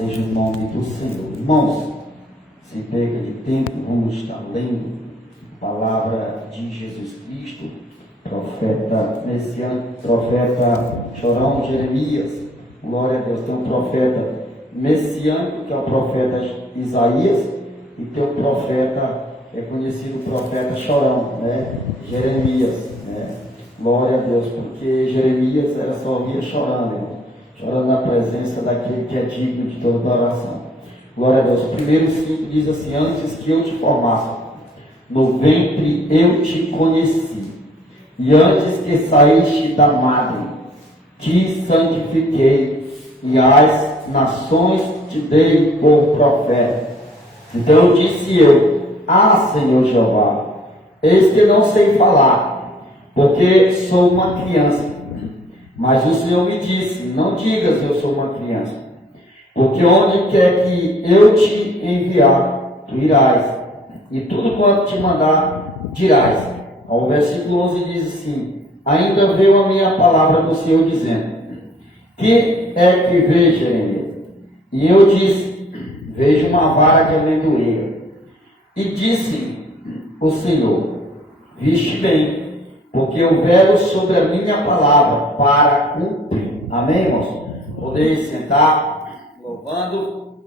seja o nome do Senhor. Irmãos, sem perca de tempo, vamos estar lendo a palavra de Jesus Cristo, profeta messiânico, profeta chorão Jeremias. Glória a Deus. Tem um profeta messiânico, que é o profeta Isaías, e tem um profeta, é conhecido profeta chorão, né? Jeremias, né? Glória a Deus, porque Jeremias era só via chorando, né? Chorando na presença daquele que é digno de toda adoração. Glória a Deus. O primeiro 5 diz assim: antes que eu te formasse no ventre eu te conheci, e antes que saíste da madre te santifiquei, e às nações te dei por profeta. Então disse eu: ah, Senhor Jeová, eis que não sei falar, porque sou uma criança. Mas o Senhor me disse: não digas eu sou uma criança, porque onde quer que eu te enviar, tu irás, e tudo quanto te mandar, dirás. Ao versículo 11 diz assim: ainda veio a minha palavra do Senhor dizendo: que é que vês, Jeremias? E eu disse: vejo uma vara de amendoeira. E disse o Senhor: viste bem, porque eu velo sobre a minha palavra para cumprir. Amém, irmãos? Podeis sentar, louvando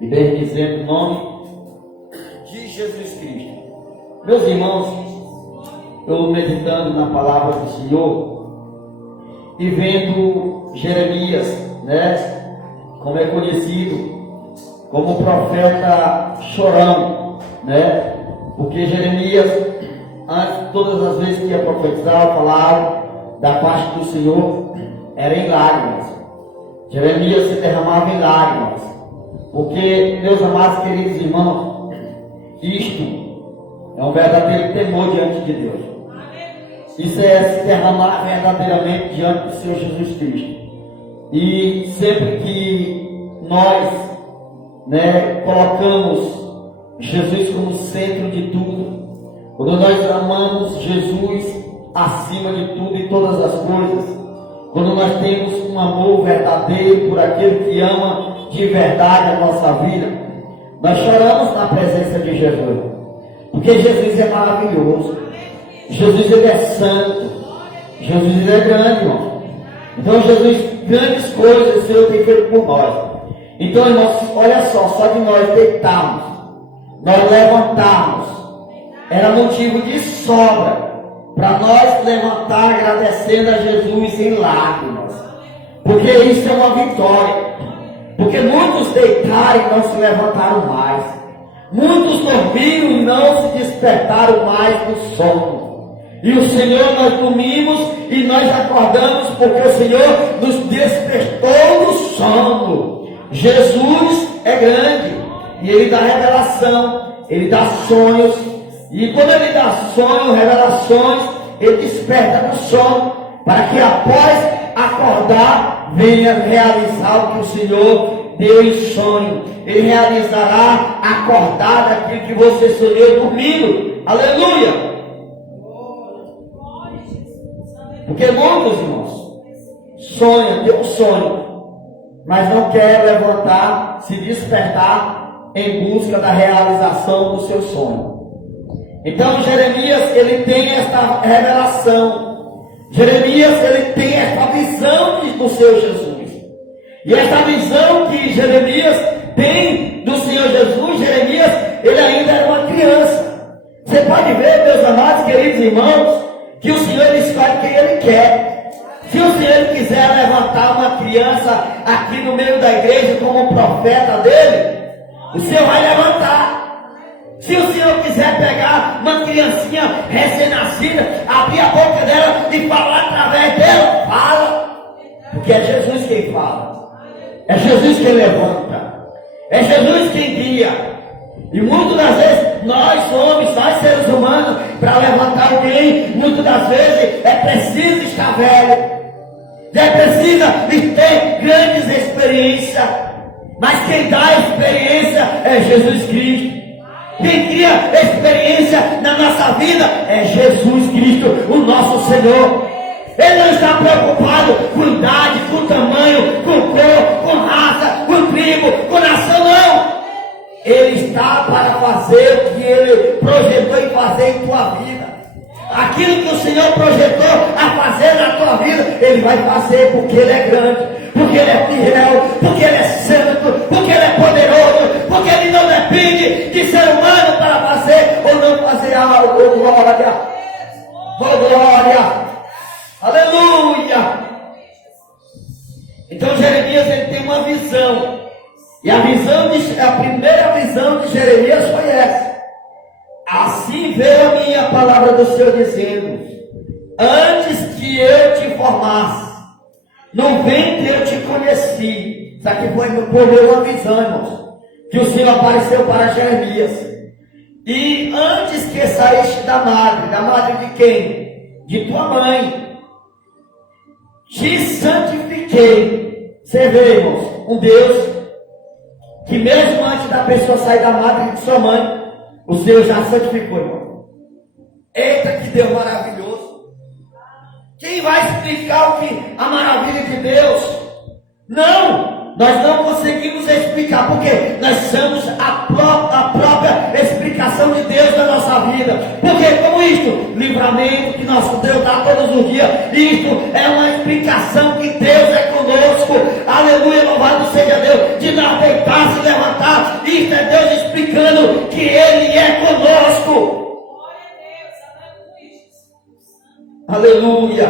e bendizendo o nome de Jesus Cristo. Meus irmãos, eu meditando na palavra do Senhor e vendo Jeremias, né, como é conhecido como profeta chorão, né, porque Jeremias, antes, todas as vezes que ia profetizar, falava da parte do Senhor, era em lágrimas. Jeremias se derramava em lágrimas, porque, meus amados queridos irmãos, isto é um verdadeiro temor diante de Deus. Isso é se derramar verdadeiramente diante do Senhor Jesus Cristo. E sempre que nós, né, colocamos Jesus como centro de tudo, quando nós amamos Jesus acima de tudo e todas as coisas, quando nós temos um amor verdadeiro por aquele que ama de verdade a nossa vida, nós choramos na presença de Jesus, porque Jesus é maravilhoso, Jesus ele é santo, Jesus ele é grande, irmão. Então Jesus, grandes coisas o Senhor tem feito por nós. Então, irmãos, olha só de nós deitarmos, nós levantarmos, era motivo de sobra para nós levantar agradecendo a Jesus em lágrimas, porque isso é uma vitória. Porque muitos deitaram e não se levantaram mais, muitos dormiram e não se despertaram mais do sono. E o Senhor, nós dormimos e nós acordamos porque o Senhor nos despertou do sono. Jesus é grande e Ele dá revelação, Ele dá sonhos. E quando Ele dá sonhos, revelações, Ele desperta do sono, para que após acordar, venha realizar o que o Senhor deu em sonho. Ele realizará acordar daquilo que você sonhou dormindo. Aleluia! Porque muitos, irmãos, sonham, tem um sonho, mas não quer levantar, se despertar em busca da realização do seu sonho. Então Jeremias, ele tem esta revelação. Jeremias, ele tem esta visão do Senhor Jesus. E essa visão que Jeremias tem do Senhor Jesus, Jeremias, ele ainda era uma criança. Você pode ver, meus amados queridos irmãos, que o Senhor escolhe quem Ele quer. Se o Senhor quiser levantar uma criança aqui no meio da igreja como profeta dele, o Senhor vai levantar. Se o Senhor quiser pegar uma criancinha recém-nascida, abrir a boca dela e falar através dela, fala. Porque é Jesus quem fala. É Jesus quem levanta. É Jesus quem guia. E muitas das vezes, nós homens, nós seres humanos, para levantar alguém, muitas das vezes é preciso estar velho, é preciso ter grandes experiências, mas quem dá experiência é Jesus Cristo. Quem cria experiência na nossa vida é Jesus Cristo, o nosso Senhor. Ele não está preocupado com idade, com tamanho, com cor, com raça, com tribo, com está para fazer o que Ele projetou em fazer em tua vida. Aquilo que o Senhor projetou a fazer na tua vida, Ele vai fazer, porque Ele é grande, porque Ele é fiel, porque Ele é santo, porque Ele é poderoso, porque Ele não depende de ser humano para fazer ou não fazer algo. Oh, glória! Oh, glória! Aleluia! Então Jeremias, ele tem uma visão. E a primeira visão de Jeremias foi essa. Assim veio a minha palavra do Senhor dizendo: antes que eu te formasse, no ventre eu te conheci. Isso aqui foi por meio uma visão, irmãos, que o Senhor apareceu para Jeremias. E antes que saíste da madre de quem? De tua mãe, te santifiquei. Você vê, irmãos, um Deus que mesmo antes da pessoa sair da madre de sua mãe, o Senhor já santificou, irmão. Eita, que Deus maravilhoso! Quem vai explicar a maravilha de Deus? Não! Nós não conseguimos explicar, porque nós somos a própria explicação de Deus na nossa vida. Porque como isto? Livramento que nosso Deus dá todos os dias. Isto é uma explicação que Deus é conosco. Aleluia, louvado seja Deus. De nós deitar, se levantar. Isto é Deus explicando que Ele é conosco. Aleluia.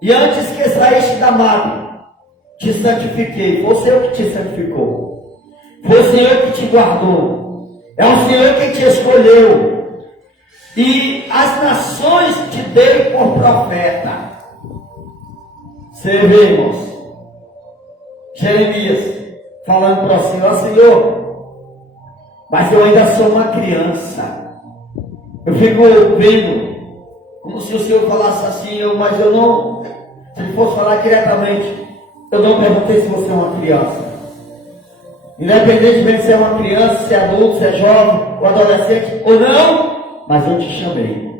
E antes que saíste da madre, te santifiquei. Foi o Senhor que te santificou. Foi o Senhor que te guardou. É o Senhor que te escolheu. E as nações te dei por profeta. Você vê, irmãos, Jeremias falando para o Senhor: Senhor, mas eu ainda sou uma criança. Eu fico vendo como se o Senhor falasse assim, mas eu não, se ele fosse falar diretamente, eu não perguntei se você é uma criança. Independentemente se é uma criança, se é adulto, se é jovem ou adolescente ou não, mas eu te chamei.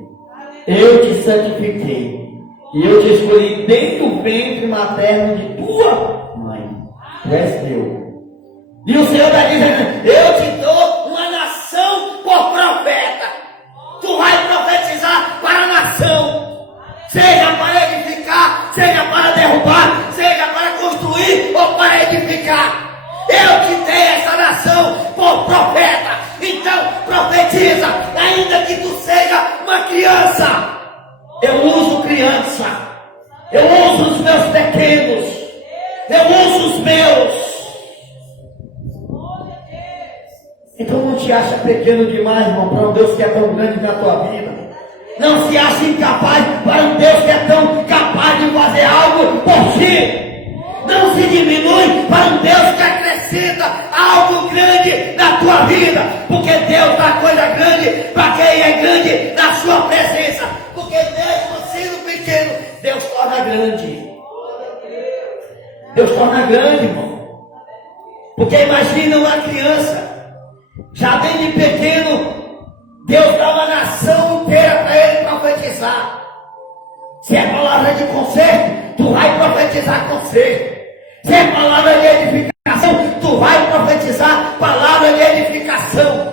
Eu te santifiquei. E eu te escolhi desde o ventre materno de tua mãe. Tu és meu. E o Senhor está dizendo: eu te dou uma nação por profeta. Tu vai profetizar para a nação. Seja para edificar, seja para derrubar, seja para construir ou para edificar. Eu te dei essa nação por profeta. Então profetiza, ainda que tu seja uma criança. Eu uso criança, eu uso os meus pequenos, eu uso os meus. Então não te acha pequeno demais, irmão, para um Deus que é tão grande na tua vida. Não se acha incapaz para um Deus que é tão capaz de fazer algo por ti. Não se diminui para um Deus que acrescenta algo grande na tua vida. Porque Deus dá coisa grande para quem é grande na sua presença. Porque mesmo sendo pequeno, Deus torna grande. Deus torna grande, irmão. Porque imagina uma criança, já bem de pequeno, Deus dá uma nação inteira para ele profetizar. Se é palavra de conserto, tu vai profetizar conserto. Se é palavra de edificação, tu vai profetizar palavra de edificação.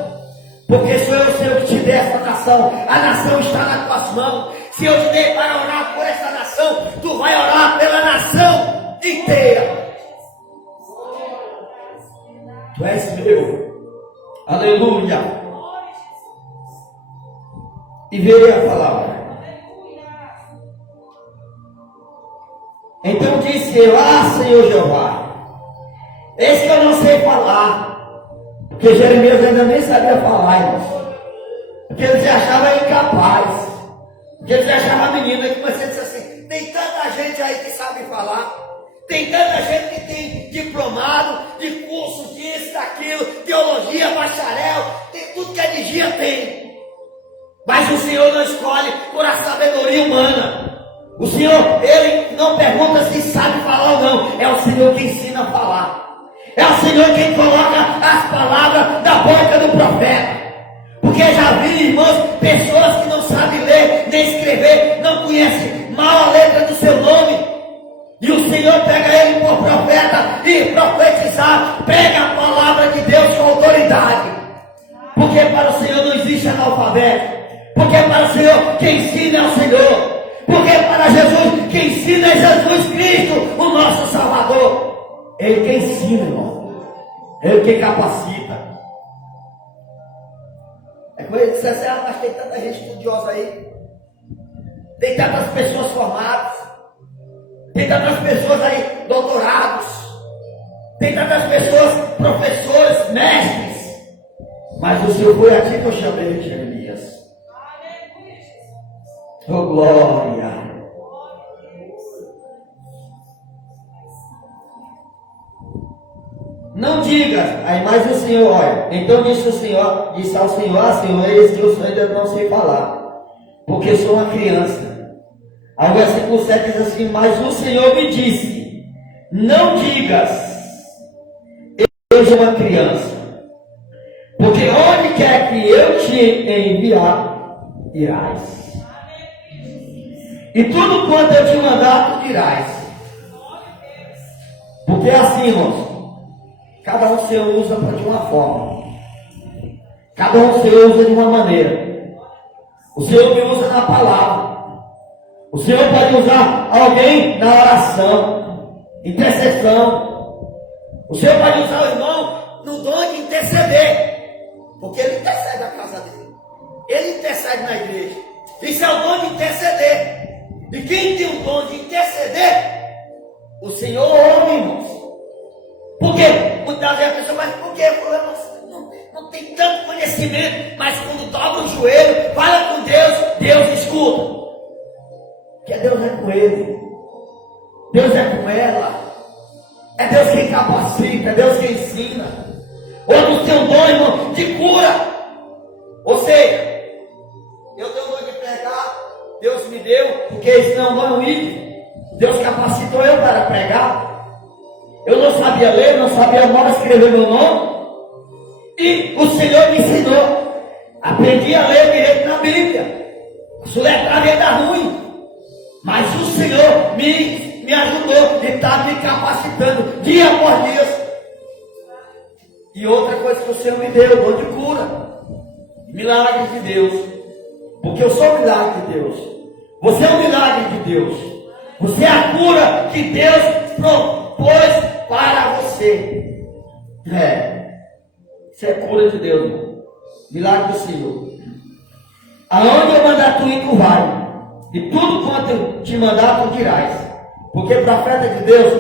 Porque sou eu o Senhor que te dei essa nação. A nação está nas tuas mãos. Se eu te dei para orar por essa nação, tu vai orar pela nação inteira. Tu és meu. Aleluia. E veio a palavra. Então disse eu: Senhor Jeová, eis que eu não sei falar. Porque Jeremias ainda nem sabia falar, irmãos. Porque ele se achava incapaz. Porque ele se achava menino. Aí comecei a dizer assim: tem tanta gente aí que sabe falar. Tem tanta gente que tem diplomado, de curso, disso, daquilo, teologia, bacharel, tem tudo que a dia tem. Mas o Senhor não escolhe por a sabedoria humana. O Senhor, Ele não pergunta se sabe falar ou não. É o Senhor que ensina a falar. É o Senhor quem coloca as palavras da boca do profeta. Porque já vi, irmãos, pessoas que não sabem ler nem escrever, não conhecem mal a letra do seu nome. E o Senhor pega ele por profeta e profetizar, prega a palavra de Deus com autoridade. Porque para o Senhor não existe analfabeto. Porque para o Senhor quem ensina é o Senhor. Porque para Jesus quem ensina é Jesus Cristo, o nosso Salvador. Ele que ensina, irmão. Ele que capacita. É como ele disse assim, mas tem tanta gente estudiosa aí. Tem tantas pessoas formadas. Tem tantas pessoas aí, doutorados. Tem tantas pessoas, professores, mestres. Mas o Senhor foi a ti que eu chamei de Jeremias. Oh, glória! Não diga, aí mais o Senhor, olha. Então disse ao Senhor, Senhor, eis que eu ainda não sei falar, porque sou uma criança. Aí o versículo 7 diz assim, mas o Senhor me disse, não digas, eu sou uma criança, porque onde quer que eu te enviar, irás. E tudo quanto eu te mandar, tu dirás. Porque assim, irmãos, cada um o Senhor usa de uma forma. Cada um o Senhor usa de uma maneira. O Senhor me usa na palavra. O Senhor pode usar alguém na oração, intercessão. O Senhor pode usar o irmão no dom de interceder. Porque ele intercede na casa dele. Ele intercede na igreja. Isso é o dom de interceder. E quem tem o dom de interceder, o Senhor ouve, irmãos. Por quê? Muitas vezes a pessoa, mas por quê? Não tem tanto conhecimento, mas quando dobra o joelho, fala com Deus, Deus escuta. Porque Deus é com ele, Deus é com ela, é Deus quem capacita, é Deus quem ensina. Outros têm um dom, irmão, de cura. Ou seja, eu tenho o dom de pregar, Deus me deu, porque esse não é um dom livre. Deus capacitou eu para pregar. Eu não sabia ler, não sabia mal escrever meu nome. E o Senhor me ensinou. Aprendi a ler direito na Bíblia. A soletragem era ruim. Mas o Senhor me ajudou. Ele está me capacitando dia após dia. E outra coisa que o Senhor me deu, dom de cura. Milagre de Deus. Porque eu sou o milagre de Deus. Você é o milagre de Deus. Você é a cura que Deus propôs para você. Isso é cura de Deus, irmão. Milagre do Senhor. Aonde eu mandar tu ir, tu vai. E tudo quanto eu te mandar, tu dirás. Porque o profeta de Deus,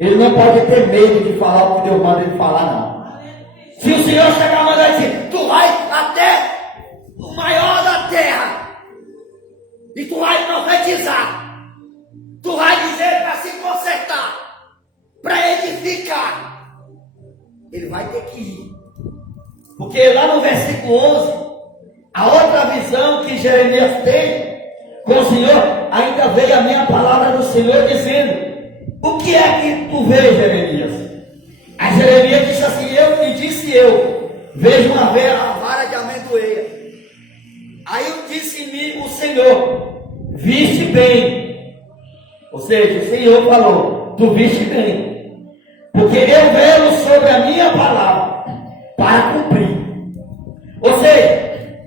ele não pode ter medo de falar o que Deus manda ele falar, não. Se o Senhor chegar a mandar e dizer, tu vai até o maior da terra, e tu vai profetizar, tu vai dizer para se consertar, para edificar, ele vai ter que ir. Porque lá no versículo 11, a outra visão que Jeremias tem com o Senhor, ainda veio a minha palavra do Senhor dizendo, o que é que tu vês, Jeremias? A Jeremias disse assim, eu vejo uma vara de amendoeira. Aí disse-me o Senhor, viste bem. Ou seja, o Senhor falou, tu viste bem. Porque eu velo sobre a minha palavra para cumprir. Ou seja,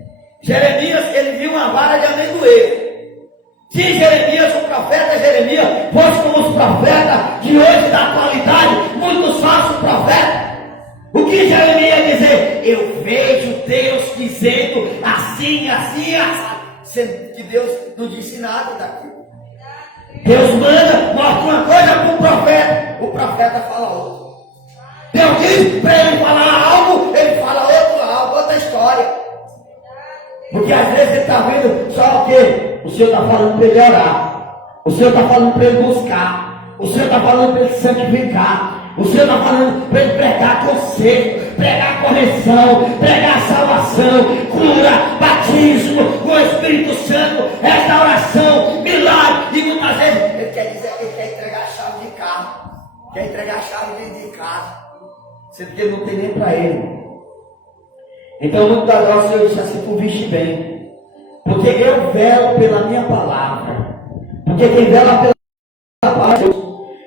Jeremias, ele viu uma vara de amendoeira. Se Jeremias, o profeta Jeremias, fosse como os profetas de hoje da atualidade, muitos falsos profetas, o que Jeremias ia dizer? Eu vejo Deus dizendo assim, assim, assim. Sendo que Deus não disse nada daquilo. Deus manda, mostra uma coisa para o profeta fala outra. Deus diz para ele falar algo, ele fala outra história. Porque às vezes ele está vendo só o quê? O Senhor está falando para ele orar. O Senhor está falando para ele buscar. O Senhor está falando para ele santificar. O Senhor está falando para ele pregar conselho, pregar correção, pregar salvação, cura, batismo com o Espírito Santo, restauração, milagre. E muitas vezes ele quer dizer, ele quer entregar a chave de carro, quer entregar a chave de casa, sendo que ele não tem nem para ele. Então, muitas vezes o Senhor disse assim, tu viste bem. Porque eu velo pela minha palavra. Porque quem vela pela palavra,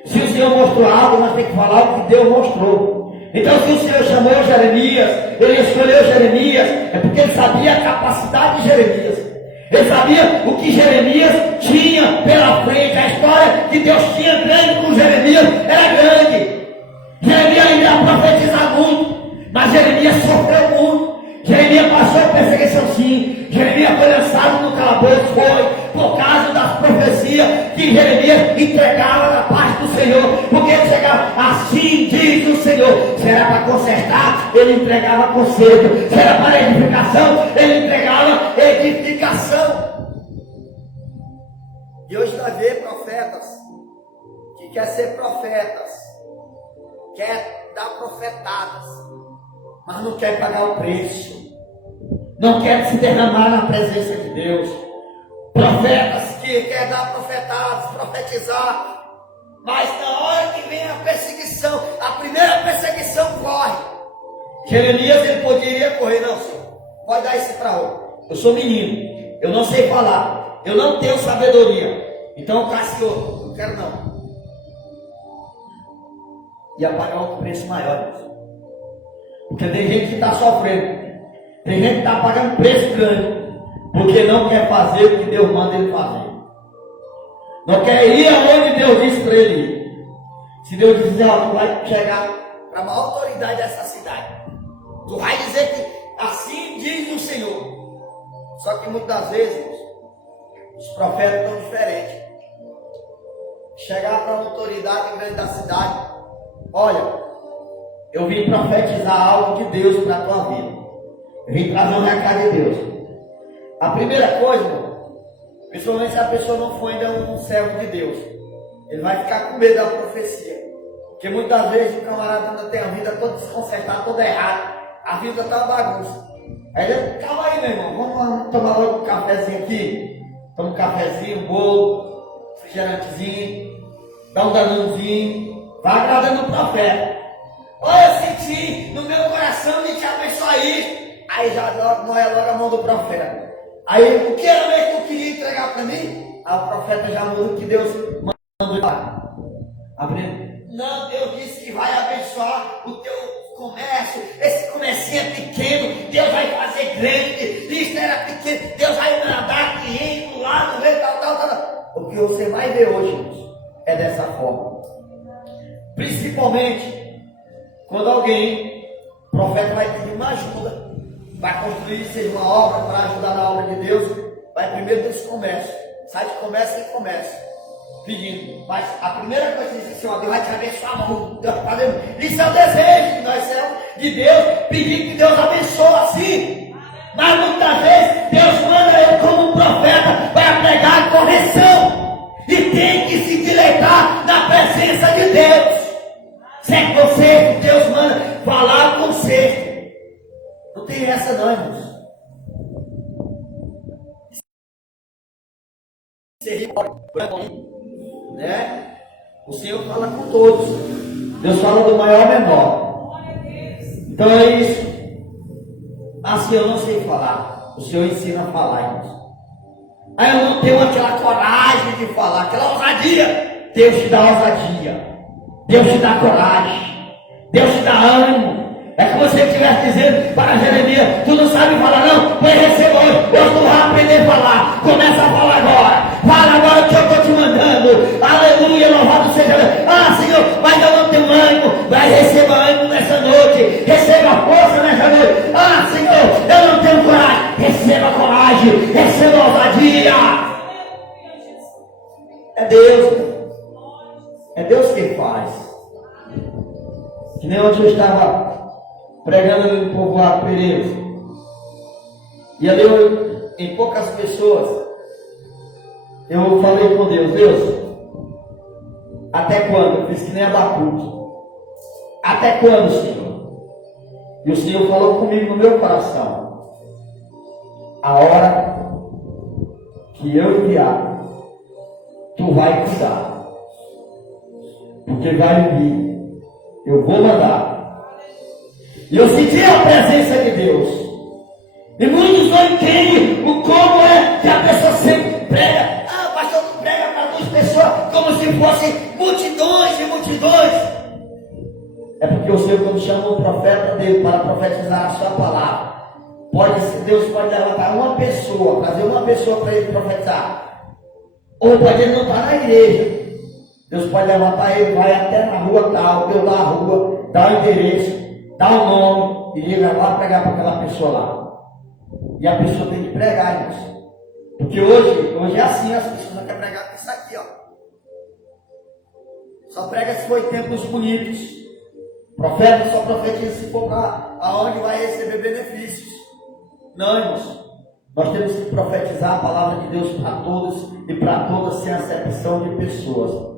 se o Senhor mostrou algo, nós temos que falar o que Deus mostrou. Então, se o Senhor chamou Jeremias, Ele escolheu Jeremias, é porque Ele sabia a capacidade de Jeremias. Ele sabia o que Jeremias tinha pela frente. A história que Deus tinha grande com Jeremias era grande. Jeremias ainda ia profetizar muito, mas Jeremias sofreu muito. Jeremias passou por perseguição, sim. Jeremias foi lançado no calabouço, foi por causa das profecias que Jeremias entregava da parte do Senhor. Porque ele chegava, assim diz o Senhor. Se era para consertar, ele entregava conserto. Se era para edificação, ele entregava edificação. E hoje nós vemos profetas que quer ser profetas, quer dar profetadas, mas não quer pagar o preço, não quer se derramar na presença de Deus. Profetas que quer dar profetadas, profetizar, mas na hora que vem a perseguição, a primeira perseguição corre. Jeremias, ele poderia correr, não, Senhor, pode dar isso para outro. Eu sou menino, eu não sei falar, eu não tenho sabedoria, então, Senhor, não quero não. Ia pagar um preço maior, porque tem gente que está sofrendo, tem gente que está pagando preço grande, porque não quer fazer o que Deus manda ele fazer, não quer ir aonde Deus disse para ele ir. Se Deus dizer, ó, tu vai chegar para a maior autoridade dessa cidade, tu vai dizer que assim diz o Senhor. Só que muitas vezes os profetas estão diferentes. Chegar para a autoridade grande da cidade, olha, eu vim profetizar algo de Deus para a tua vida. Eu vim trazer um recado de Deus. A primeira coisa, principalmente se a pessoa não for ainda um servo de Deus, ele vai ficar com medo da profecia. Porque muitas vezes o camarada ainda tem a vida toda desconcertada, toda errada. A vida está uma bagunça. Aí ele, calma aí, meu irmão, vamos tomar logo um cafezinho aqui. Toma um cafezinho, um bolo, refrigerantezinho, dá um danozinho, vai agradando o profeta. Olha, eu senti no meu coração de te abençoar isso. Aí já não é logo a mão do profeta. Aí, o que era mesmo que eu queria entregar para mim? Aí o profeta já mudou o que Deus mandou falar. Não, Deus disse que vai abençoar o teu comércio. Esse comércio é pequeno, Deus vai fazer grande. Isso era pequeno, Deus vai mandar cliente lá no meio, tal. O que você vai ver hoje é dessa forma. Principalmente quando alguém, o profeta vai pedir uma ajuda, vai construir seja uma obra para ajudar na obra de Deus, vai primeiro desse comércio, sai de comércio em comércio, pedindo. Mas a primeira coisa que diz, Senhor, Deus vai te abençoar muito. Isso é o desejo que nós temos de Deus, pedir que Deus abençoe assim. Mas muitas vezes Deus manda eu como um profeta para pregar correção, e tem que se deleitar na presença de Deus. Se é conserto, Deus manda falar conserto. Não tem essa não, irmãos. Né? O Senhor fala com todos. Deus fala do maior ao menor. Então é isso. Assim eu não sei falar. O Senhor ensina a falar, irmãos. Aí eu não tenho aquela coragem de falar, aquela ousadia. Deus te dá ousadia. Deus te dá coragem. Deus te dá ânimo. É como se ele estivesse dizendo para Jeremias, tu não sabe falar não? Pois receba hoje, eu tu vai aprender a falar. Começa a falar agora. Fala agora que eu estou te mandando. Aleluia, louvado seja Deus. Ah, Senhor, mas eu não tenho ânimo. Mas receba ânimo nessa noite. Receba força nessa noite. Ah, Senhor, eu não tenho coragem. Receba coragem. Receba ousadia. É Deus. É Deus quem faz. Que nem onde eu estava pregando no povoado Pereira. E ali em poucas pessoas, eu falei com Deus, Deus, até quando? Eu fiz que nem Abacuque. Até quando, Senhor? E o Senhor falou comigo no meu coração. A hora que eu enviar, tu vai cuidar. Porque vai vir. Eu vou mandar. E eu senti a presença de Deus. E muitos não entendem o como é que a pessoa sempre prega. Ah, pastor, tu prega para duas pessoas como se fossem multidões e multidões. É porque o Senhor, quando chama o profeta dele para profetizar a sua palavra, Deus pode levantar uma pessoa, trazer uma pessoa para ele profetizar. Ou pode ele não estar na igreja. Deus pode levantar ele, vai até na rua tal, deu lá a rua, dá o endereço, dá o nome, e ele vai lá pregar para aquela pessoa lá. E a pessoa tem que pregar isso. Porque hoje é assim, as pessoas não querem pregar com isso aqui, ó. Só prega se for em tempos bonitos. Profeta só profetiza se for para aonde vai receber benefícios. Não, irmãos. Nós temos que profetizar a palavra de Deus para todos e para todas, sem acepção de pessoas.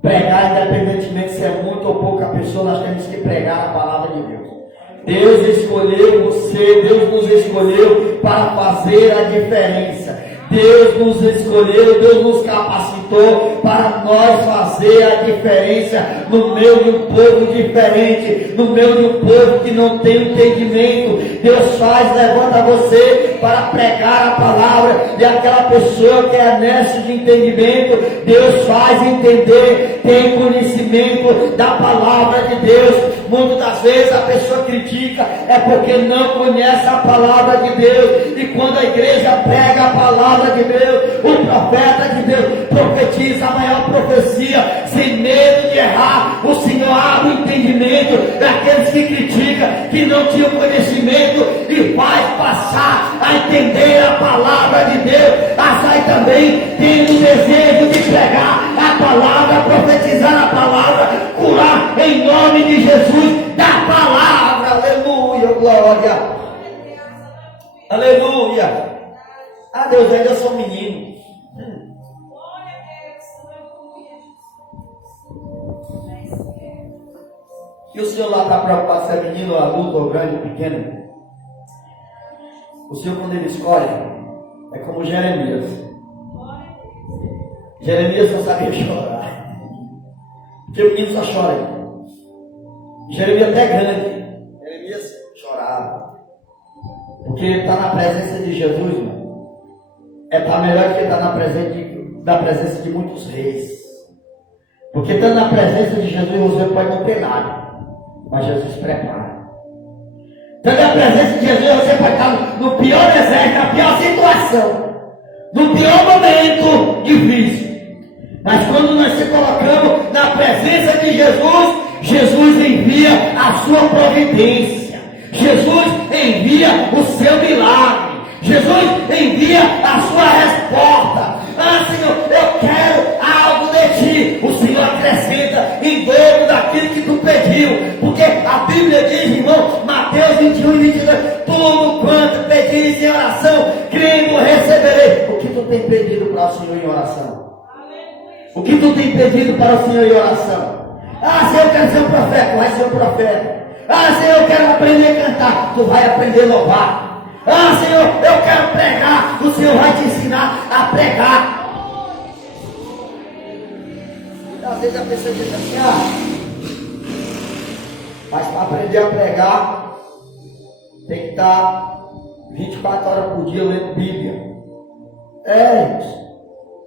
Pregar, independentemente se é muito ou pouca pessoa, nós temos que pregar a palavra de Deus. Deus escolheu você, Deus nos escolheu para fazer a diferença. Deus nos escolheu, Deus nos capacitou para nós fazer a diferença no meio de um povo diferente, no meio de um povo que não tem entendimento. Deus levanta você para pregar a palavra, e aquela pessoa que é nessa de entendimento, Deus faz entender, tem conhecimento da palavra de Deus. Muitas das vezes a pessoa critica, é porque não conhece a palavra de Deus, e quando a igreja prega a palavra de Deus, o profeta de Deus profetiza a maior profecia, sem medo de errar. O Senhor abre o entendimento daqueles que criticam, que não tinham conhecimento, e faz passar a entender a palavra de Deus. Mas aí também tem o desejo de pregar a palavra, profetizar a palavra, curar em nome de Jesus, da palavra. Aleluia, glória, aleluia. Ah, Deus, eu ainda sou menino. E o Senhor lá está preocupado se é menino, ou adulto, ou grande, ou pequeno? O Senhor, quando Ele escolhe, é como Jeremias. Jeremias só sabia chorar. Porque o menino só chora. Jeremias até grande. Jeremias chorava. Porque está na presença de Jesus, irmão. Está melhor que estar na presença de muitos reis. Porque estando na presença de Jesus, você pode não ter nada, mas Jesus prepara. Estando na presença de Jesus, você pode estar no pior deserto, na pior situação, no pior momento difícil. Mas quando nós se colocamos na presença de Jesus, Jesus envia a sua providência. Jesus envia o seu milagre. Jesus envia a sua resposta. Ah, Senhor, eu quero algo de ti. O Senhor acrescenta em dobro daquilo que tu pediu. Porque a Bíblia diz, irmão, Mateus 21 e 22, tudo quanto pedires em oração, crendo receberei. O que tu tem pedido para o Senhor em oração? O que tu tem pedido para o Senhor em oração? Ah, Senhor, eu quero ser um profeta, vai ser um profeta. Ah, Senhor, eu quero aprender a cantar, tu vai aprender a louvar. Ah, Senhor, eu quero pregar, o Senhor vai te ensinar a pregar. Às vezes a pessoa diz assim, mas para aprender a pregar, tem que estar 24 horas por dia lendo Bíblia.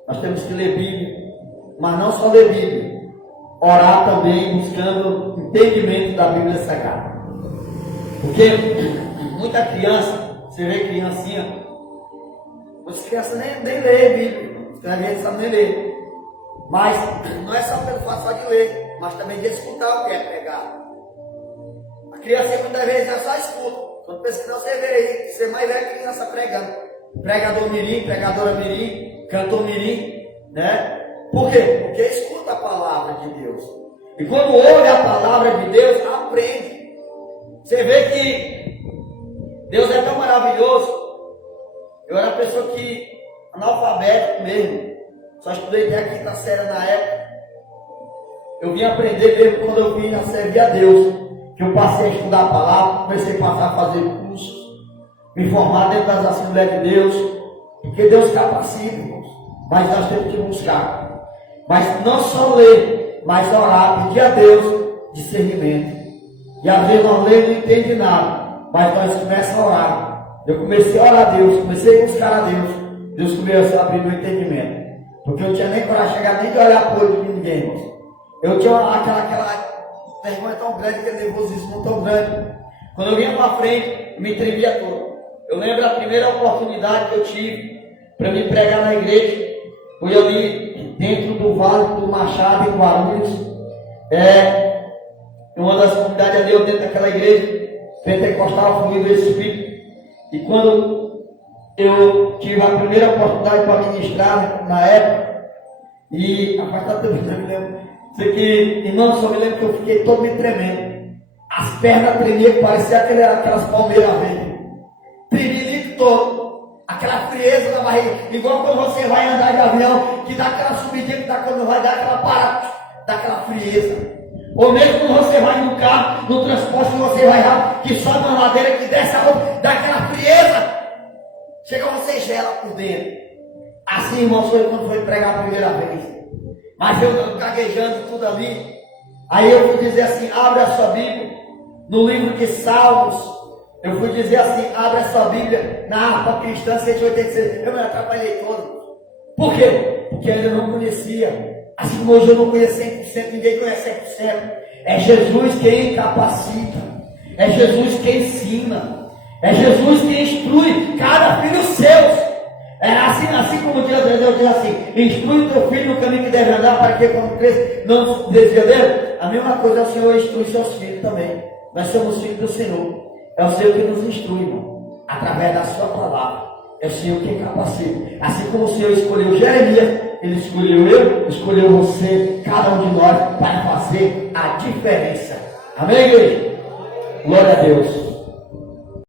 Nós temos que ler Bíblia, mas não só ler Bíblia, orar também, buscando entendimento da Bíblia Sagrada. Porque muita criança, você vê criancinha, as crianças nem lê Bíblia, às vezes sabem nem ler. Mas não é só pelo fato de ler, mas também de escutar o que é pregar. A criança muitas vezes ela só escuta. Quando pensa que não, você vê aí, você mais vê a criança pregando. Pregador mirim, pregadora mirim, cantor mirim, né? Por quê? Porque escuta a palavra de Deus. E quando ouve a palavra de Deus, aprende. Você vê que Deus é tão maravilhoso. Eu era uma pessoa que, analfabeto mesmo, só estudei até a quinta série na época. Eu vim aprender mesmo quando eu vim a servir a Deus. Que eu passei a estudar a palavra, comecei a passar a fazer cursos, me formar dentro das Assembleias de Deus. Porque Deus capacita, irmãos. Mas nós temos que buscar. Mas não só ler, mas orar, pedir a Deus discernimento. E às vezes nós lemos e não entende nada, mas nós começamos a orar. Eu comecei a orar a Deus, comecei a buscar a Deus. Deus começou a abrir meu entendimento. Porque eu não tinha nem coragem de chegar, nem de olhar para o olho de ninguém, irmãos. Eu tinha aquela vergonha tão grande, aquele nervosismo tão grande. Quando eu vinha para frente, eu me tremia todo. Eu lembro a primeira oportunidade que eu tive para me pregar na igreja, foi ali dentro do Vale do Machado, em Guarulhos. Uma das comunidades ali, dentro daquela igreja pentecostal, fluido do Espírito. E quando eu tive a primeira oportunidade para ministrar na época, e a partir da tempo eu me lembro, sei que, irmão, só me lembro que eu fiquei todo me tremendo. As pernas tremiam, que parecia aquelas palmeiras verdes. Tremia todo, aquela frieza na barriga, igual quando você vai andar de avião, que dá aquela subidinha, que dá quando vai dar aquela parada, dá aquela frieza. Ou mesmo quando você vai no carro, no transporte, que você vai rápido, que sobe uma ladeira, que desce a roupa, dá aquela frieza. Chega você gela por dentro. Assim, irmão, sou eu quando foi pregar a primeira vez. Mas eu caguejando tudo ali. Aí eu fui dizer assim, abre a sua Bíblia, no livro de Salmos. Eu fui dizer assim, abre a sua Bíblia na harpa cristã 186. Eu me atrapalhei todo. Por quê? Porque eu ainda não conhecia. Assim como hoje eu não conheço 100%, ninguém conhece 100%. É Jesus quem capacita. É Jesus quem ensina. É Jesus quem instrui cada filho seus. É assim como Deus diz assim, instrui o teu filho no caminho que deve andar, para que quando cresça não desvia dele. A mesma coisa é o Senhor instrui seus filhos também. Nós somos filhos do Senhor. É o Senhor que nos instrui, irmão, através da sua palavra. É o Senhor quem capacita. Assim como o Senhor escolheu Jeremias, Ele escolheu eu, escolheu você, cada um de nós, para fazer a diferença. Amém, igreja? Glória a Deus.